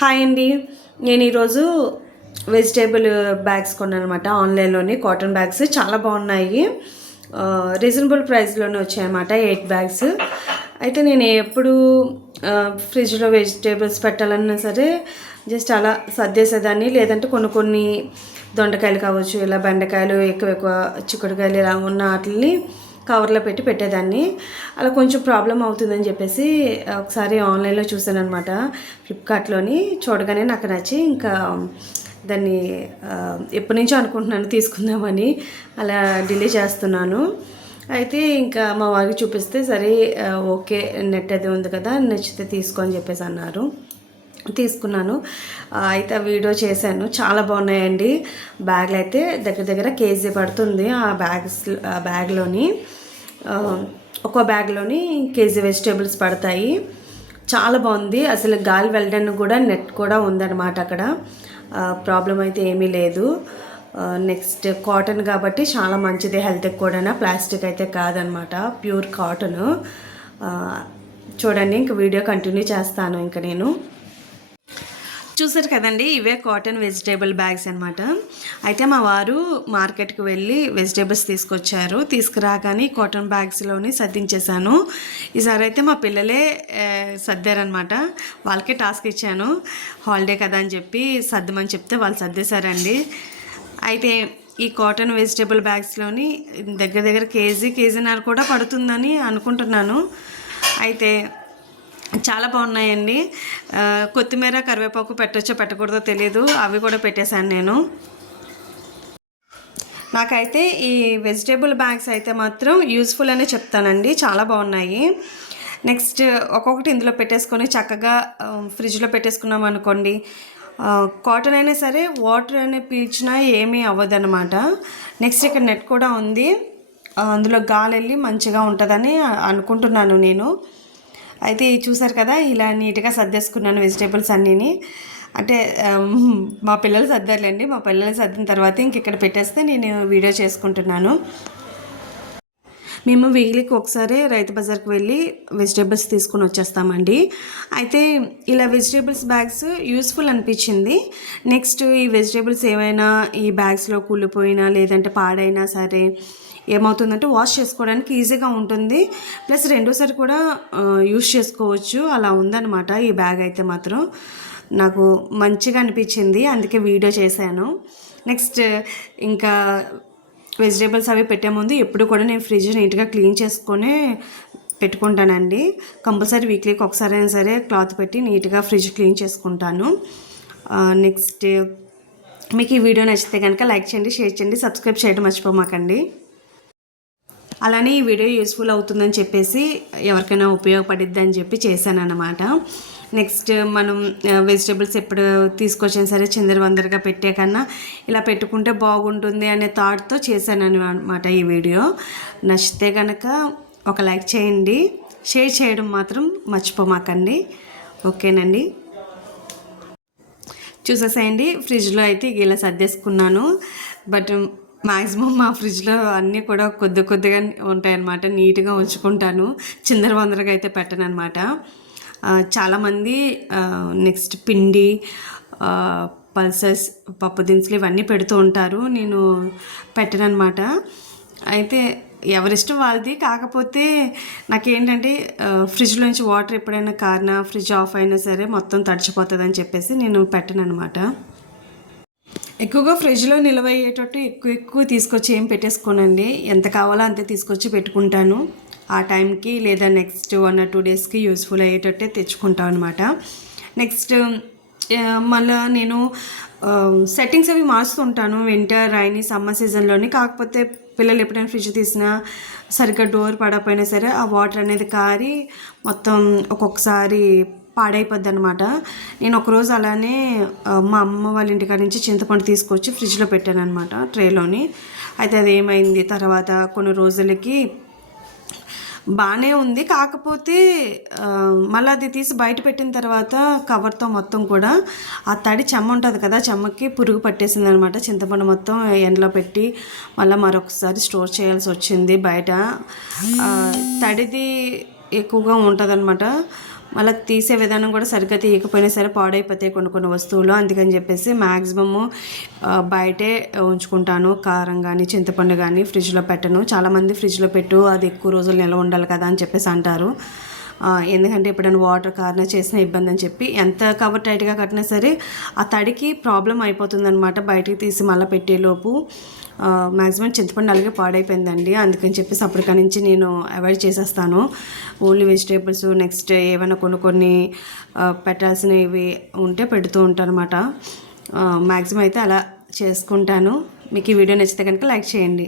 Hi అండి. నేను ఈరోజు వెజిటేబుల్ బ్యాగ్స్ కొన్నాను అనమాట ఆన్లైన్లోని కాటన్ బ్యాగ్స్. చాలా బాగున్నాయి. రీజనబుల్ ప్రైస్లోనే వచ్చాయన్నమాట ఎయిట్ బ్యాగ్స్. అయితే నేను ఎప్పుడు ఫ్రిడ్జ్లో వెజిటేబుల్స్ పెట్టాలన్నా సరే జస్ట్ అలా సర్దేసేదాన్ని. లేదంటే కొన్ని కొన్ని దొండకాయలు కావచ్చు ఇలా బెండకాయలు ఎక్కువ ఎక్కువ చిక్కుడుకాయలు ఇలా ఉన్న వాటిని కవర్లో పెట్టి పెట్టేదాన్ని. అలా కొంచెం ప్రాబ్లం అవుతుందని చెప్పేసి ఒకసారి ఆన్లైన్లో చూసాను అనమాట ఫ్లిప్కార్ట్లోని చూడగానే నాకు నచ్చి ఇంకా దాన్ని ఎప్పటి నుంచో అనుకుంటున్నాను తీసుకుందామని అలా డిలే చేస్తున్నాను. అయితే ఇంకా మా వారికి చూపిస్తే సరే ఓకే నెట్ అది ఉంది కదా నచ్చితే తీసుకో అని చెప్పేసి అన్నారు. తీసుకున్నాను. అయితే ఆ వీడియో చేశాను. చాలా బాగున్నాయండి. బ్యాగ్లు అయితే దగ్గర దగ్గర కేజీ పడుతుంది ఆ బ్యాగ్స్ ఆ బ్యాగ్లోని. ఒక్కో బ్యాగ్లోని కేజీ వెజిటేబుల్స్ పడతాయి. చాలా బాగుంది. అసలు గాలి వెళ్ళడానికి కూడా నెట్ కూడా ఉందన్నమాట అక్కడ. ప్రాబ్లం అయితే ఏమీ లేదు. నెక్స్ట్ కాటన్ కాబట్టి చాలా మంచిది హెల్త్కి కూడా ప్లాస్టిక్ అయితే కాదనమాట ప్యూర్ కాటన్. చూడండి ఇంక వీడియో కంటిన్యూ చేస్తాను ఇంక నేను. చూసారు కదండి ఇవే కాటన్ వెజిటేబుల్ బ్యాగ్స్ అనమాట అయితే మా వారు మార్కెట్కి వెళ్ళి వెజిటేబుల్స్ తీసుకొచ్చారు. తీసుకురాగానే కాటన్ బ్యాగ్స్లోని సర్దించేశాను. ఈసారి అయితే మా పిల్లలే సర్దారనమాట వాళ్ళకే టాస్క్ ఇచ్చాను. హాలిడే కదా అని చెప్పి సర్దమని చెప్తే వాళ్ళు సర్దేశారండి. అయితే ఈ కాటన్ వెజిటేబుల్ బ్యాగ్స్లోని దగ్గర దగ్గర కేజీ కేజీన్నర కూడా పడుతుందని అనుకుంటున్నాను. అయితే చాలా బాగున్నాయండి. కొత్తిమీర కరివేపాకు పెట్టొచ్చో పెట్టకూడదో తెలియదు అవి కూడా పెట్టేశాను నేను. నాకైతే ఈ వెజిటేబుల్ బ్యాగ్స్ అయితే మాత్రం యూస్ఫుల్ అనే చెప్తానండి. చాలా బాగున్నాయి. నెక్స్ట్ ఒక్కొక్కటి ఇందులో పెట్టేసుకొని చక్కగా ఫ్రిడ్జ్లో పెట్టేసుకున్నాం అనుకోండి. కాటన్ అయినా సరే వాటర్ అనే పీల్చినా ఏమీ అవ్వదన్నమాట. నెక్స్ట్ ఇక్కడ నెట్ కూడా ఉంది. అందులో గాలి వెళ్ళి మంచిగా ఉంటుందని అనుకుంటున్నాను నేను. అయితే చూసారు కదా ఇలా నీట్గా సర్దేసుకున్నాను వెజిటేబుల్స్ అన్నీని. అంటే మా పిల్లలు సర్దారులేండి. మా పిల్లలు సర్దిన తర్వాత ఇంక ఇక్కడ పెట్టేస్తే నేను వీడియో చేసుకుంటున్నాను. మేము వీక్లీకి ఒకసారి రైతు బజార్కి వెళ్ళి వెజిటేబుల్స్ తీసుకొని వచ్చేస్తామండి. అయితే ఇలా వెజిటేబుల్స్ బ్యాగ్స్ యూస్ఫుల్ అనిపించింది. నెక్స్ట్ ఈ వెజిటేబుల్స్ ఏమైనా ఈ బ్యాగ్స్లో కూలిపోయినా లేదంటే పాడైనా సరే ఏమవుతుందంటే వాష్ చేసుకోవడానికి ఈజీగా ఉంటుంది. ప్లస్ రెండోసారి కూడా యూస్ చేసుకోవచ్చు. అలా ఉందన్నమాట ఈ బ్యాగ్ అయితే మాత్రం. నాకు మంచిగా అనిపించింది. అందుకే వీడియో చేశాను. నెక్స్ట్ ఇంకా వెజిటేబుల్స్ అవి పెట్టే ముందు ఎప్పుడు కూడా నేను ఫ్రిడ్జ్ నీట్గా క్లీన్ చేసుకొని పెట్టుకుంటానండి. కంపల్సరీ వీక్లీకి ఒకసారి అయినా సరే క్లాత్ పెట్టి నీట్గా ఫ్రిడ్జ్ క్లీన్ చేసుకుంటాను. నెక్స్ట్ మీకు ఈ వీడియో నచ్చితే కనుక లైక్ చేయండి షేర్ చేయండి సబ్స్క్రైబ్ చేయడం మర్చిపోమాకండి. అలానే ఈ వీడియో యూస్ఫుల్ అవుతుందని చెప్పేసి ఎవరికైనా ఉపయోగపడిద్ది అని చెప్పి చేశాను అనమాట నెక్స్ట్ మనం వెజిటేబుల్స్ ఎప్పుడు తీసుకొచ్చినా సరే చిందరవందరగా పెట్టే కన్నా ఇలా పెట్టుకుంటే బాగుంటుంది అనే థాట్తో చేశాను అనమాట ఈ వీడియో. నచ్చితే కనుక ఒక లైక్ చేయండి. షేర్ చేయడం మాత్రం మర్చిపోమాకండి. ఓకేనండి. చూసేసేయండి. ఫ్రిడ్జ్లో అయితే ఇలా సర్దేసుకున్నాను. బట్ మాక్సిమం మా ఫ్రిడ్జ్లో అన్నీ కూడా కొద్ది కొద్దిగా ఉంటాయన్నమాట. నీట్గా ఉంచుకుంటాను. చిందర వందరగా అయితే పెట్టను అనమాట చాలామంది నెక్స్ట్ పిండి పల్సెస్ పప్పు దినుసులు ఇవన్నీ పెడుతూ ఉంటారు. నేను పెట్టనమాట అయితే ఎవరిష్టం వాళ్ళది. కాకపోతే నాకేంటంటే ఫ్రిడ్జ్లోంచి వాటర్ ఎప్పుడైనా కారినా ఫ్రిడ్జ్ ఆఫ్ అయినా సరే మొత్తం తడిచిపోతుంది అని చెప్పేసి నేను పెట్టను అనమాట ఎక్కువగా ఫ్రిడ్జ్లో నిల్వ అయ్యేటట్టు ఎక్కువ ఎక్కువ తీసుకొచ్చి ఏం పెట్టేసుకోనండి. ఎంత కావాలో అంతే తీసుకొచ్చి పెట్టుకుంటాను. ఆ టైంకి లేదా నెక్స్ట్ వన్ ఆర్ టూ డేస్కి యూస్ఫుల్ అయ్యేటట్టే తెచ్చుకుంటాను అనమాట నెక్స్ట్ మళ్ళీ నేను సెట్టింగ్స్ అవి మారుస్తుంటాను. వింటర్ రైనీ సమ్మర్ సీజన్లోని కాకపోతే పిల్లలు ఎప్పుడైనా ఫ్రిడ్జ్ తీసినా సరిగ్గా డోర్ పడకపోయినా సరే ఆ వాటర్ అనేది కారి మొత్తం ఒక్కొక్కసారి పాడైపోద్ది అనమాట నేను ఒకరోజు అలానే మా అమ్మ వాళ్ళ ఇంటికాడ నుంచి చింతపండు తీసుకొచ్చి ఫ్రిడ్జ్లో పెట్టాను అనమాట ట్రేలోని. అయితే అది ఏమైంది తర్వాత కొన్ని రోజులకి బాగానే ఉంది. కాకపోతే మళ్ళీ అది తీసి బయట పెట్టిన తర్వాత కవర్తో మొత్తం కూడా ఆ తడి చెమ్మ ఉంటుంది కదా చెమ్మకి పురుగు పట్టేసింది అనమాట చింతపండు మొత్తం ఎండలో పెట్టి మళ్ళీ మరొకసారి స్టోర్ చేయాల్సి వచ్చింది బయట. తడిది ఎక్కువగా ఉంటుందన్నమాట. మళ్ళీ తీసే విధానం కూడా సరిగ్గా తీయకపోయినా సరే పాడైపోతాయి కొన్ని కొన్ని వస్తువులు. అందుకని చెప్పేసి మ్యాక్సిమము బయటే ఉంచుకుంటాను. కారం కానీ చింతపండు కానీ ఫ్రిడ్జ్లో పెట్టను. చాలామంది ఫ్రిడ్జ్లో పెట్టు అది ఎక్కువ రోజులు నిల్వ ఉండాలి కదా అని చెప్పేసి అంటారు. ఎందుకంటే ఎప్పుడైనా వాటర్ కారణ చేసిన ఇబ్బంది అని చెప్పి ఎంత కవర్ టైట్గా కట్టినా సరే ఆ తడికి ప్రాబ్లం అయిపోతుంది అనమాట బయటికి తీసి మళ్ళీ పెట్టేలోపు. మ్యాక్సిమం చింతపండు అలాగే పాడైపోయిందండి. అందుకని చెప్పేసి అప్పటికా నుంచి నేను అవాయిడ్ చేసేస్తాను. ఓన్లీ వెజిటేబుల్స్ నెక్స్ట్ ఏమైనా కొన్ని కొన్ని పెట్టాల్సినవి ఉంటే పెడుతూ ఉంటాను అనమాట మ్యాక్సిమం అయితే అలా చేసుకుంటాను. మీకు ఈ వీడియో నచ్చితే కనుక లైక్ చేయండి.